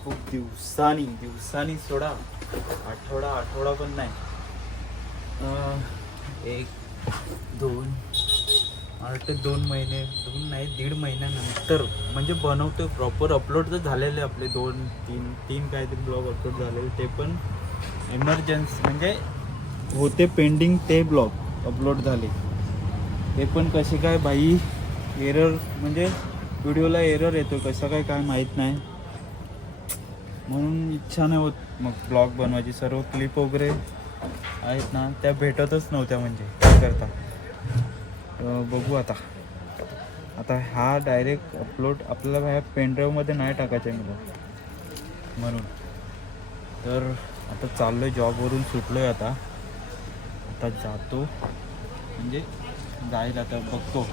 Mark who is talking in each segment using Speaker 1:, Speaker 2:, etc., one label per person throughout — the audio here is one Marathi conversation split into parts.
Speaker 1: खूप दिवसानी दिवसानी सोडा. आठवडा आठवडा पण नाही. एक दोन वाटतं दोन महिने दोन नाही दीड महिन्यानंतर म्हणजे बनवतो प्रॉपर अपलोड तर झालेले आपले दोन तीन तीन काहीतरी ब्लॉग अपलोड झालेले ते पण इमर्जन्सी म्हणजे होते पेंडिंग ते ब्लॉग अपलोड झाले. ते पण कसे काय बाई एरर म्हणजे व्हिडिओला एरर येतो कसं काय काय माहीत नाही. म्हणून इच्छा नाही होत मग ब्लॉग बनवायची. सर्व क्लिप वगैरे आहेत ना त्या भेटतच नव्हत्या म्हणजे. काय करता? बघू आता. आता हा डायरेक्ट अपलोड आपल्याला ह्या पेनड्राईव्हमध्ये नाही टाकायचा आहे मला. म्हणून. तर आता चाललो आहे जॉबवरून सुटलो आहे आता. आता जातो. म्हणजे जाईल आता बघतो.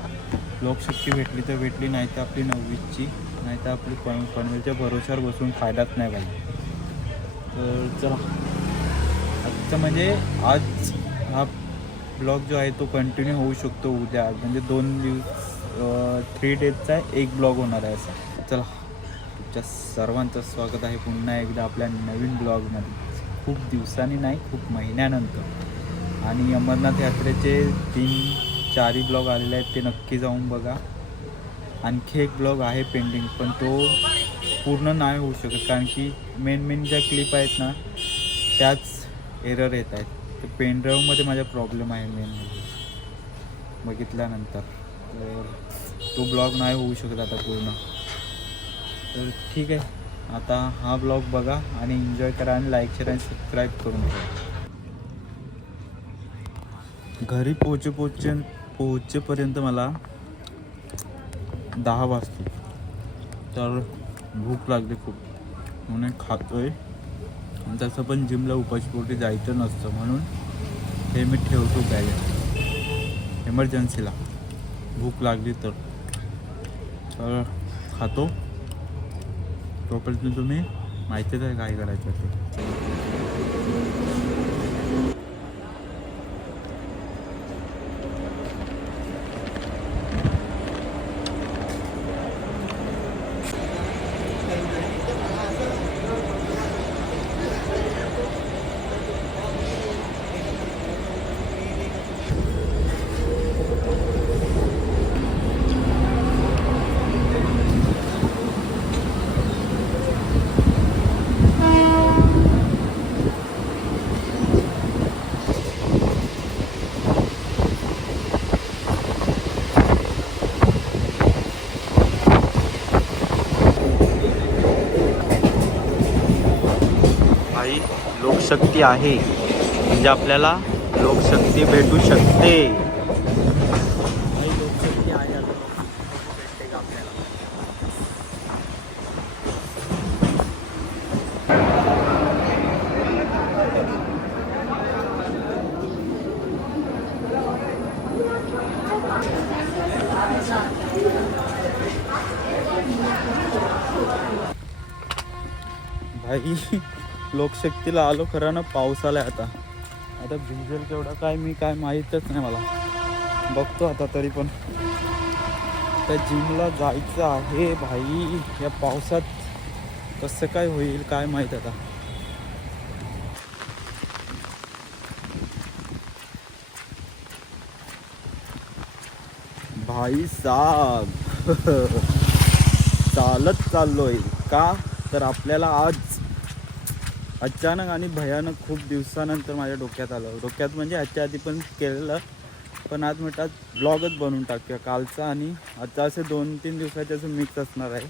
Speaker 1: लोकशक्ती भेटली तर भेटली नाही तर आपली नववीची नाही तर आपली पन पनवेलच्या भरोश्यावर बसून फायदाच नाही पाहिजे तर चला. आजचं म्हणजे आज हा ब्लॉग जो आहे तो कंटिन्यू होऊ शकतो उद्या. म्हणजे दोन दिवस थ्री डेजचा एक ब्लॉग होणार आहे असा. चला. तुमच्या सर्वांचं स्वागत आहे पुन्हा एकदा आपल्या नवीन ब्लॉगमध्ये. खूप दिवसांनी नाही खूप महिन्यानंतर. आणि अमरनाथ यात्रेचे तीन चारही ब्लॉग आलेले आहेत ते नक्की जाऊन बघा. आणखी एक ब्लॉग आहे पेंडिंग पण तो पूर्ण नाही होऊ शकत कारण की मेन मेन ज्या क्लिप आहेत ना त्याच एरर येत आहेत. ते पेनड्राईव्हमध्ये माझा प्रॉब्लेम आहे मेन म्हणजे बघितल्यानंतर. तर तो ब्लॉग नाही होऊ शकत आता पूर्ण. तर ठीक आहे. आता हा ब्लॉग बघा आणि एन्जॉय करा आणि लाईक शेअर आणि सबस्क्राईब करून घ्या घरी पोहोचे पोहोचे पोहोचेपर्यंत मला दहा वाजते तर भूक लागली खूप. म्हणून खातोय. आणि तसं पण जिमला उपाशीपोटी जायचं नसतं. म्हणून हे मी ठेवतो बॅग एमर्जन्सीला भूक लागली तर. तर खातो. तोपर्यंत तुम्ही माहितीच आहे काय करायचं ते भाई लोकशक्ती आहे. म्हणजे आपल्याला लोकशक्ती भेटू शकते. लोकशक्ती आहे भेटते का आपल्याला भाई लोकशक्तीला आलो खरं ना पाऊस आलाय आता. आता भिजेल केवढा काय मी काय माहीतच नाही मला. बघतो आता तरी पण. त्या जिमला जायचं आहे भाई या पावसात कसं काय होईल काय माहीत आता. भाई साब चालत चाललोय. का? तर आपल्याला आज अचानक आणि भयानक खूप दिवसानंतर माझ्या डोक्यात आलं. डोक्यात म्हणजे आजच्या आधी पण केलेलं पण आज म्हणतात ब्लॉगच बनवून टाकूया. कालचा आणि आता असे दोन तीन दिवसाचे असं मिक्स असणार आहे.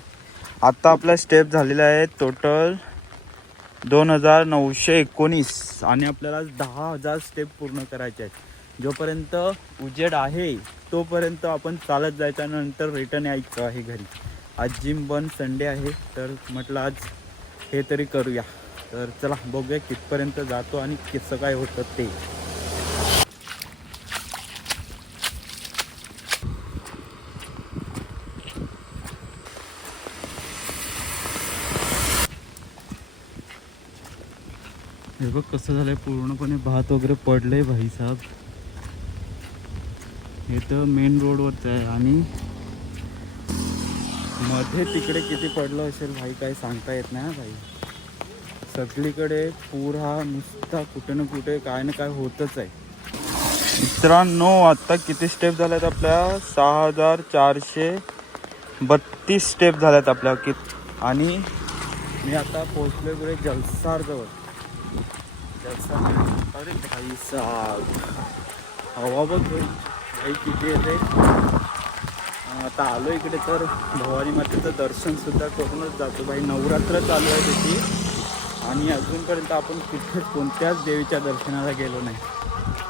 Speaker 1: आत्ता आपला स्टेप झालेला आहे टोटल दोन हजार नऊशे एकोणीस आणि आपल्याला आज दहा हजार स्टेप पूर्ण करायचे आहेत. जोपर्यंत उजेड आहे तोपर्यंत आपण चालत जायचं नंतर रिटर्न यायचं आहे घरी. आज जिम बंद संडे आहे तर म्हटलं आज हे तरी करूया. तर चला बघूया कितपर्यंत जातो आणि कसं काय होतं ते. हे बघ कसं झालंय पूर्णपणे भात वगैरे पडलंय भाईसाहेब हे तर मेन रोडवरच आहे आणि मध्ये तिकडे किती पडलं असेल भाई काही सांगता येत नाही भाई. सगळीकडे पूर हा नुसता कुठे ना कुठे काय ना काय होतच आहे. मित्रांनो आत्ता किती स्टेप झाल्यात आपल्या? सहा हजार चारशे बत्तीस स्टेप झाल्यात आपल्या. कि आणि मी आता पोहोचलोय पुढे जलसारजवळ जलसार अरे भाई साहेब. हवा बघ भाई. भाई किती येते. आता आलो इकडे तर भवानी मातेचं दर्शन सुद्धा करूनच जातो. भाई नवरात्र चालू आहे त्याची आणि अजूनपर्यंत आपण कुठेच कोणत्याच देवीच्या दर्शनाला गेलो नाही.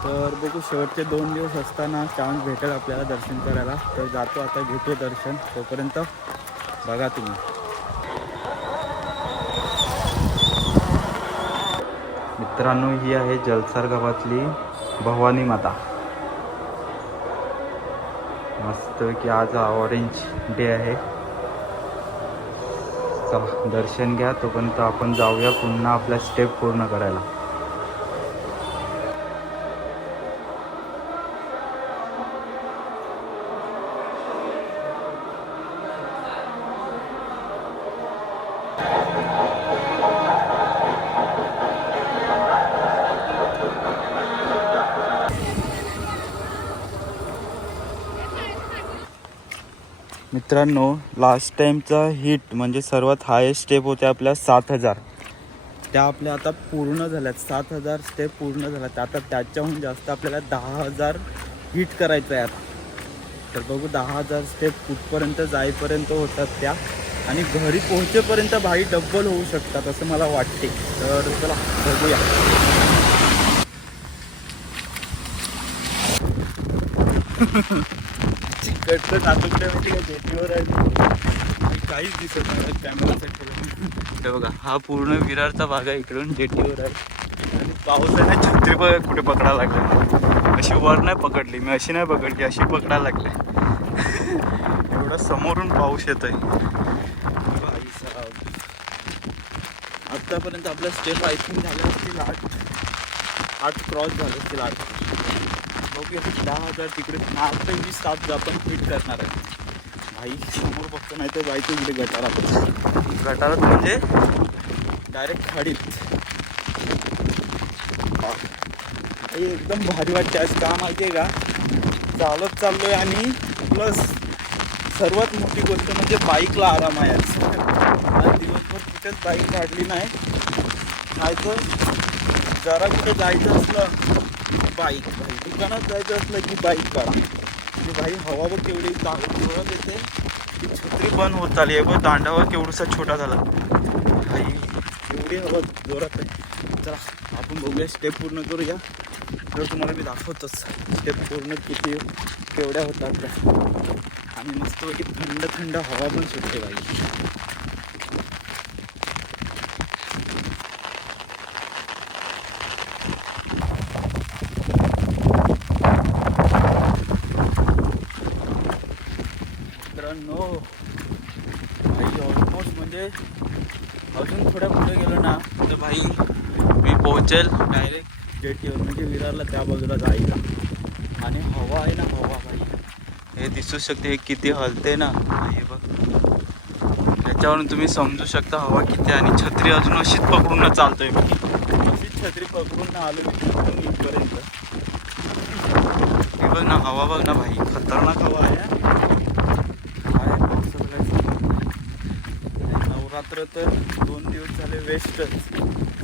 Speaker 1: तर बघू शेवटचे दोन दिवस असताना चान्स भेटेल आपल्याला दर्शन करायला. तर जातो आता घेतो दर्शन. तोपर्यंत बघा तुम्ही. मित्रांनो ही आहे जलसार गावातली भवानी माता. मस्त की आज ऑरेंज डे आहे. चला दर्शन घ्या तोपर्यंत आपण जाऊया पुन्हा आपला स्टेप पूर्ण करायला. मित्रांनो लास्ट टाईमचा हिट म्हणजे सर्वात हायेस्ट स्टेप होत्या आपल्या सात हजार. त्या आपल्या आता पूर्ण झाल्यात. सात हजार स्टेप पूर्ण झाल्यात. आता त्याच्याहून जास्त आपल्याला दहा हजार हिट करायचं आहे. आता तर बघू दहा हजार स्टेप कुठपर्यंत जाईपर्यंत होतात त्या. आणि घरी पोहोचेपर्यंत भाई डब्बल होऊ शकतात असं मला वाटते. तर चला बघूया. माहिती का जेटीवर आहे. काहीच दिसत नाही कॅमेरासाठी हे बघा हा पूर्ण विरारचा भाग आहे इकडून जेटीवर आहे. आणि पावसाने छत्री बघ कुठे पकडायला लागले. अशी वर नाही पकडली मी अशी नाही पकडली अशी पकडायला लागले. एवढा समोरून पाऊस येत आहे आत्तापर्यंत आपल्या स्टेप आय थिंक झाले असतील आठ. आठ क्रॉस झाले असतील आठ. ओके दहा हजार तिकडे आता ही सात आपण फिट करणार आहे. भाई समोर फक्त नाही तर जायचं इकडे गटारात. गटारात म्हणजे डायरेक्ट खाडीत. भाई एकदम भारी वाटते आज. का माहिती आहे का? चालत चाललोय आणि प्लस सर्वात मोठी गोष्ट म्हणजे बाईकला आराम आहे आज. आज दिवसभर कुठेच बाईक काढली नाही. नाहीतर जरा कुठे जायचं असलं बाईक. भाई दुकानात जायचं असलं की बाईक काढा. म्हणजे भाई हवा बघ केवढी जोरात येते ती छत्री बंद होत आली आहे. बघ दांडावर केवढसा छोटा झाला. भाई एवढी हवा जोरात आहे. चला आपण बघूया स्टेप पूर्ण करूया. तर तुम्हाला मी दाखवतोच. स्टेप पूर्ण किती केवढ्या होतात त्या. आणि मस्त थंड थंड हवा पण सुटते भाई मित्रांनो भाई ऑलमोस्ट म्हणजे अजून थोड्या पुढे गेलो ना तर भाई मी पोहोचेल डायरेक्ट जेटीवर म्हणजे विरारला त्या बाजूला जायला. आणि हवा आहे ना हवा भाई. हे दिसू शकते हे किती हलते ना. हे बघ. त्याच्यावरून तुम्ही समजू शकता हवा किती आहे आणि छत्री अजून अशीच पकडून ना चालतोय मी अशीच छत्री पकडून ना आलो मी इथपर्यंत. हे बघ ना हवा बघ ना भाई. खतरनाक हवा आहे हा. काय पावसाचं काय सांगू? मात्र तर दोन दिवस झाले वेस्टच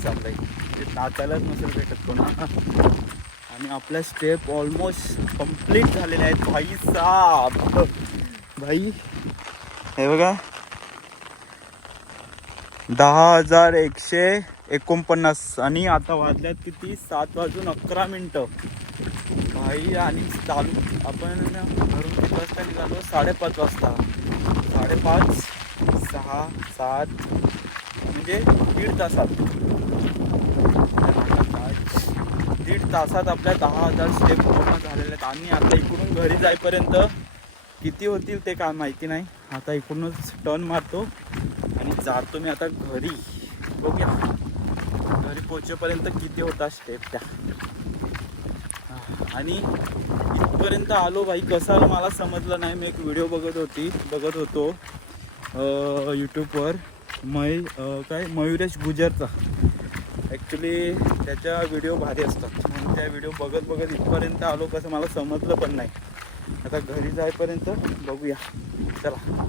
Speaker 1: चाललंय. ते नाचायलाच नसेल भेटत कोणा. आणि आपल्या स्टेप ऑलमोस्ट कंप्लीट झालेल्या आहेत भाई साप भाई हे बघा. दहा हजार एकशे एकोणपन्नास आणि आता वाजल्यात किती? सात वाजून अकरा मिनटं. भाई आणि चालू आपण घरून किती वाजता निघालो साडेपाच वाजता. साडेपाच सहा सात म्हणजे दीड तासात. दीड तासात आपल्या दहा हजार स्टेप पूर्ण झालेले आहेत. आणि आता इकडून घरी जाईपर्यंत किती होतील ते काय माहिती नाही. आता इकडूनच टर्न मारतो. आणि जातो मी आता घरी. बघूया. घरी पोहोचेपर्यंत किती होता स्टेप त्या. आणि इथपर्यंत आलो भाई कसं मला समजलं नाही. मी एक व्हिडिओ बघत होती बघत होतो. यूट्यूबवर मय काय? मयुरेश गुजरचा. ॲक्च्युली त्याच्या व्हिडिओ भारी असतात. म्हणून त्या व्हिडिओ बघत बघत इथपर्यंत आलो कसं मला समजलं पण नाही. आता घरी जाईपर्यंत बघूया. चला.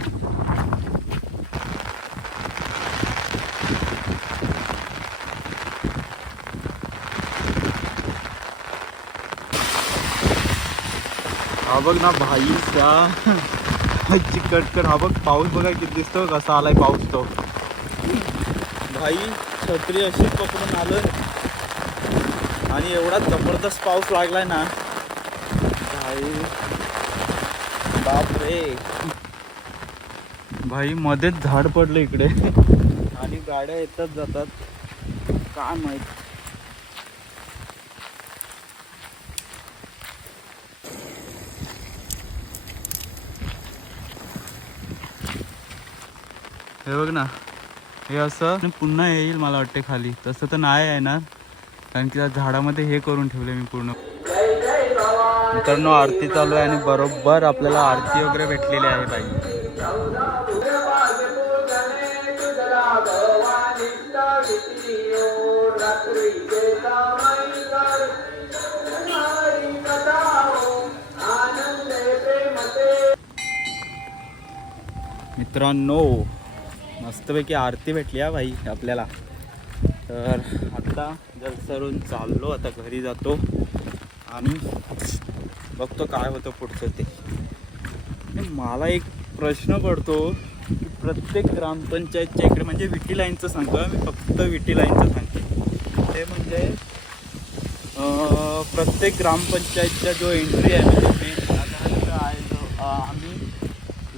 Speaker 1: हा बघ ना भाई त्या. चिकटकर हा बघ पाऊस बघा किती दिसतो कसा आलाय पाऊस तो. भाई छत्री अशी पकडून आलोय. आणि एवढा जबरदस्त पाऊस लागलाय ना. भाई बापरे. भाई मध्येच झाड पडलं इकडे. आणि गाड्या येतात जातात. काय माहीत. हे बघ ना. हे असं पुन्हा येईल मला वाटते खाली. तसं तर नाही येणार. कारण की त्या झाडामध्ये हे करून ठेवले मी पूर्ण. मित्रांनो आरती चालू आहे आणि बरोबर आपल्याला आरती वगैरे भेटलेली आहे बाई. मित्रांनो मस्तपैकी आरती भेटली हा भाई आपल्याला. तर आता जलसरून चाललो आता घरी जातो. आणि बघतो काय होतं पुढचं ते. मला एक प्रश्न पडतो की प्रत्येक ग्रामपंचायतच्या इकडे म्हणजे विटी लाईनचं सांगतो मी फक्त विटी लाईनचं सांगते. ते म्हणजे प्रत्येक ग्रामपंचायतचा जो एंट्री आहे म्हणजे मेन आता आहे जो आम्ही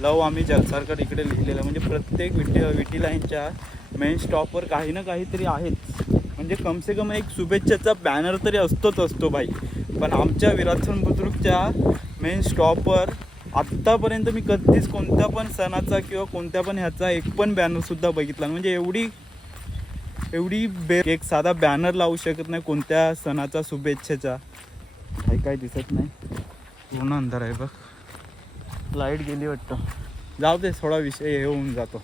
Speaker 1: लव आम्ही जलसारकर इकडे लिहिलेलं म्हणजे प्रत्येक विटी विटी लाईनच्या मेन स्टॉपवर काही ना काहीतरी आहेच. म्हणजे कमसे कम एक शुभेच्छाचा बॅनर तरी असतोच असतो भाई. पण आमच्या विराटसन बुद्रुकच्या मेन स्टॉपवर आत्तापर्यंत मी कधीच कोणत्या पण सणाचा किंवा कोणत्या पण ह्याचा एक पण बॅनरसुद्धा बघितला म्हणजे एवढी एवढी बे एक साधा बॅनर लावू शकत नाही कोणत्या सणाचा शुभेच्छेचा. काही काय दिसत नाही. पूर्ण अंधार आहे बघ. लाइट गेली वाटतं. जाऊ दे थोडा विषय हे होऊन जातो.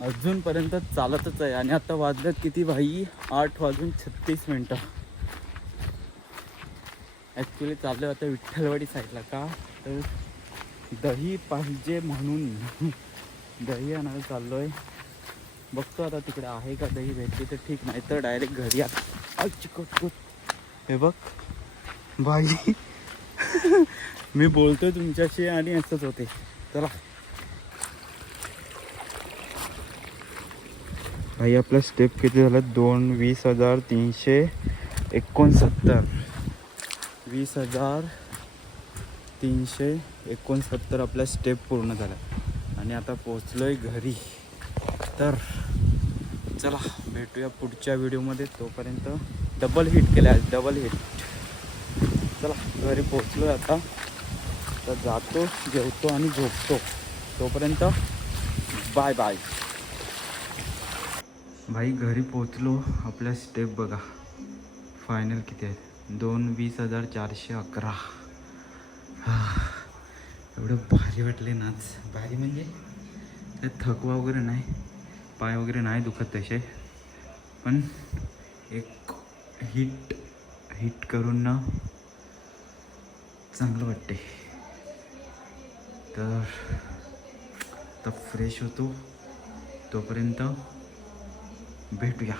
Speaker 1: अजूनपर्यंत चालतच आहे आणि आता वाजल्यात किती भाई? आठ वाजून छत्तीस मिनटं. ॲक्च्युली चाललं आता विठ्ठलवाडी साईडला का? तर दही पाहिजे म्हणून. दही आणायला चाललो आहे बघतो आता तिकडे आहे का दही भेटली तर ठीक नाही तर डायरेक्ट घरी आ चिकट हे बघ. भाई मी बोलतोय तुमच्याशी आणि असंच होते. चला. भाई आपला स्टेप किती झालं? दोन वीस हजार तीनशे एकोणसत्तर. वीस हजार तीनशे एकोणसत्तर आपला स्टेप पूर्ण झाला. आणि आता पोचलोय घरी. तर चला भेटूया पुढच्या व्हिडिओमध्ये तोपर्यंत डबल हिट केलं आहे डबल हिट चला घरी पोचलो आता. तर जातो जेवतो आणि झोपतो. तोपर्यंत बाय बाय भाई घरी पोचलो आपल्या स्टेप बघा. फायनल किती आहे दोन वीस हजार चारशे अकरा. एवढं भारी वाटले नाच भारी म्हणजे? काय थकवा वगैरे नाही? पाय वगैरे नाही दुखत तसे. पण एक हिट हिट करून ना चांगलं वाटते तर आता फ्रेश होतो. तोपर्यंत भेटूया.